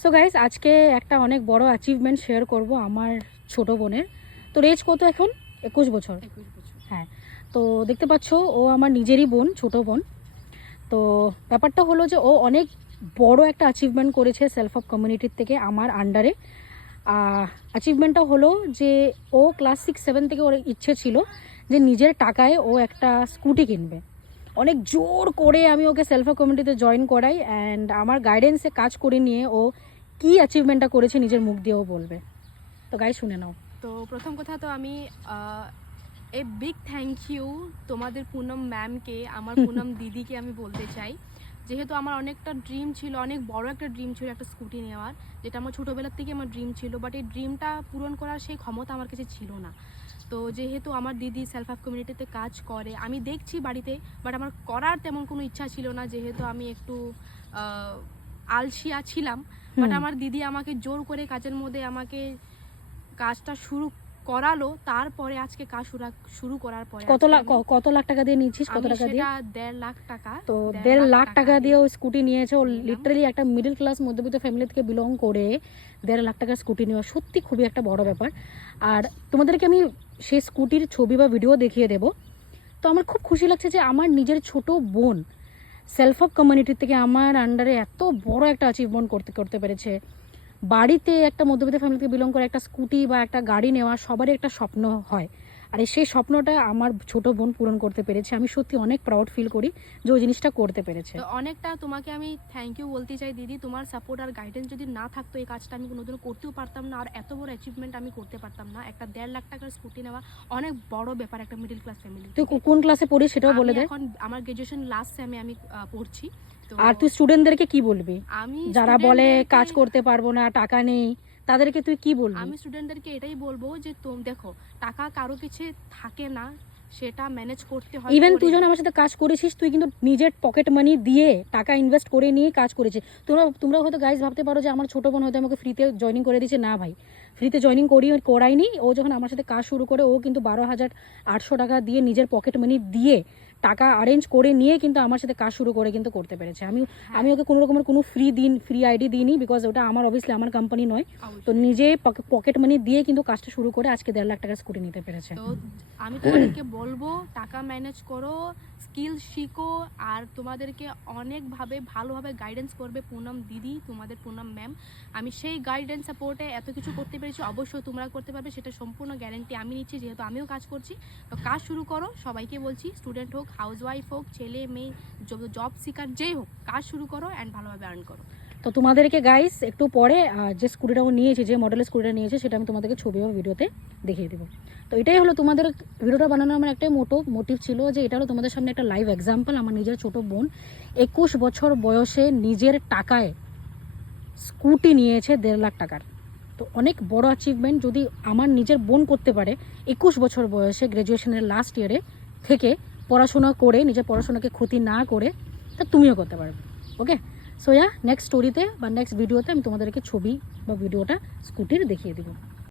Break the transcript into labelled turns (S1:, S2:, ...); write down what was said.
S1: So guys আজকে একটা অনেক বড় অ্যাচিভমেন্ট শেয়ার করব আমার ছোট বোনের। তো রেজ কত এখন? একুশ বছর। হ্যাঁ। তো দেখতে পাচ্ছ ও আমার নিজেরই বোন ছোট বোন। তো ব্যাপারটা হলো যে ও অনেক বড় একটা অ্যাচিভমেন্ট করেছে সেলফ অফ কমিউনিটির থেকে আমার আন্ডারে অ্যাচিভমেন্টটা হলো যে ও ক্লাস সিক্স সেভেন থেকে ওর ইচ্ছে ছিল যে নিজের টাকায় ও একটা স্কুটি কিনবে। অনেক জোর করে আমি ওকে সেলফ অফ কমিউনিটিতে জয়েন করাই অ্যান্ড আমার গাইডেন্সে কাজ করে নিয়ে ও কী অ্যাচিভমেন্টটা করেছে নিজের মুখ দিয়েও বলবে। তো গাই শুনে নাও।
S2: তো প্রথম কথা তো আমি এ বিগ থ্যাংক ইউ তোমাদের পুনম ম্যামকে আমার পুনম দিদিকে আমি বলতে চাই। যেহেতু আমার অনেকটা ড্রিম ছিল অনেক বড় একটা ড্রিম ছিল একটা স্কুটি নেওয়ার যেটা আমার ছোটোবেলার থেকে আমার ড্রিম ছিল বাট এই ড্রিমটা পূরণ করার সেই ক্ষমতা আমার কাছে ছিল না। তো যেহেতু আমার দিদি সেলফ হেল্প কমিউনিটিতে কাজ করে আমি দেখছি বাড়িতে বাট আমার করার তেমন কোনো ইচ্ছা ছিল না যেহেতু আমি একটু আলসিয়া ছিলাম। বাট আমার দিদি আমাকে জোর করে কাজের মধ্যে আমাকে কাজটা শুরু করালো তারপরে আজকে কাজ শুরু করার পরে
S1: কত লাখ কত লাখ টাকা দিয়ে নিয়েছিস? কত টাকা দিয়ে?
S2: সেটা দেড় লাখ টাকা
S1: তো দেড় লাখ টাকা দিয়ে ও স্কুটি নিয়েছে। ও। লিটারালি একটা মিডল ক্লাস মধ্যবিত্ত ফ্যামিলি থেকে বিলং করে দেড় লাখ টাকার স্কুটি নেওয়া সত্যি খুবই একটা বড় ব্যাপার। আর তোমাদেরকে আমি সেই স্কুটির ছবি বা ভিডিও দেখিয়ে দেব। তো আমার খুব খুশি লাগছে যে আমার নিজের ছোট বোন সেলফ অফ কমিউনিটি থেকে আমার আন্ডারে এত বড় একটা অ্যাচিভমেন্ট করতে করতে পেরেছে। বাড়িতে একটা মধ্যবিত্ত ফ্যামিলি থেকে বিলং করে একটা স্কুটি বা একটা গাড়ি নেওয়া সবারই একটা স্বপ্ন হয়। আর সেই স্বপ্নটা আমার ছোট বোন পূরণ করতে পেরেছে। আমি সত্যি অনেক প্রাউড ফিল করি যে ওই জিনিসটা করতে পেরেছে।
S2: অনেকটা তোমাকে আমি থ্যাংক ইউ বলতে চাই দিদি তোমার সাপোর্ট আর গাইডেন্স যদি না থাকতো এই কাজটা আমি কোনোদিনও করতেও পারতাম না আর এত বড় অ্যাচিভমেন্ট আমি করতে পারতাম না। একটা দেড় লাখ টাকার স্কুটি নেওয়া অনেক বড় ব্যাপার একটা মিডল ক্লাস ফ্যামিলি
S1: তুই কোন ক্লাসে পড়িস সেটাও বলে দে।
S2: এখন আমার গ্রাজুয়েশন লাস্ট সেমে আমি পড়ছি।
S1: আর তুই স্টুডেন্টদেরকে কি বলবি?
S2: আমি
S1: যারা বলে কাজ করতে পারব না টাকা নেই তাদেরকে তুই কি বলবি?
S2: আমি স্টুডেন্টদেরকে এটাই বলব যে তুমি দেখো টাকা কারও কিছু থাকে না সেটা ম্যানেজ করতে হয়
S1: ইভেন তুই যখন আমার সাথে কাজ করেছিস তুই কিন্তু নিজের পকেট মানি দিয়ে টাকা ইনভেস্ট করে নিয়ে কাজ করেছিস। তোমরা তোমরা হয়তো গাইজ ভাবতে পারো যে আমার ছোট বোন হয়তো আমাকে ফ্রিতে জয়েনিং করে দিয়েছে। না ভাই ফ্রিতে জয়েনিং করি করাইনি ও যখন আমার সাথে কাজ শুরু করে ও কিন্তু বারো হাজার আটশো টাকা দিয়ে নিজের পকেট মানি দিয়ে টাকা অ্যারেঞ্জ করে নিয়ে কিন্তু আমার সাথে কাজ শুরু করে কিন্তু করতে পেরেছে। আমি আমি ওকে কোনো রকমের কোনো ফ্রি দিন ফ্রি আইডি দিইনি বিকজ ওটা আমার অবভিয়াসলি আমার কোম্পানি নয়। তো নিজে পকেট মানি দিয়ে কিন্তু কাজটা শুরু করে আজকে দেড় লাখ টাকা স্কুটি নিতে পেরেছে।
S2: তো আমি তোমাদেরকে বলব টাকা ম্যানেজ করো স্কিল শিখো আর তোমাদেরকে অনেকভাবে ভালোভাবে গাইডেন্স করবে পুনম দিদি তোমাদের পুনম ম্যাম আমি সেই গাইডেন্স সাপোর্টে এত কিছু করতে পেরেছি অবশ্যই তোমরা করতে পারবে সেটা সম্পূর্ণ গ্যারেন্টি আমি নিচ্ছি যেহেতু আমিও কাজ করছি। তো কাজ শুরু করো সবাইকে বলছি স্টুডেন্ট হোক হাউসওয়াইফ হোক, ছেলে, মেয়ে জব সিকার যেই হোক, কাজ শুরু করো অ্যান্ড ভালোভাবে আর্ন করো।
S1: তো তোমাদেরকে গাইস একটু পরে যে স্কুটিটা ও নিয়েছে, যে মডেলের স্কুটিটা নিয়েছে, সেটা আমি তোমাদেরকে ছবি বা ভিডিওতে দেখিয়ে দেবো। তো এটাই হলো তোমাদের ভিডিওটা বানানোর আমার একটাই মোটো মোটিভ ছিল যে এটা হলো তোমাদের সামনে একটা লাইভ এক্সাম্পল আমার নিজের ছোট বোন একুশ বছর বয়সে নিজের টাকায় স্কুটি নিয়েছে দেড় লাখ টাকার। তো অনেক বড় অ্যাচিভমেন্ট যদি আমার নিজের বোন করতে পারে, একুশ বছর বয়সে গ্র্যাজুয়েশনের লাস্ট ইয়ারে থেকে পড়াশোনা করে, নিজের পড়াশোনাকে ক্ষতি না করে, তা তুমিও করতে পারবে ওকে সো ইয়া নেক্সট স্টোরিতে বা নেক্সট ভিডিওতে আমি তোমাদেরকে ছবি বা ভিডিওটা স্কুটির দেখিয়ে দেবো।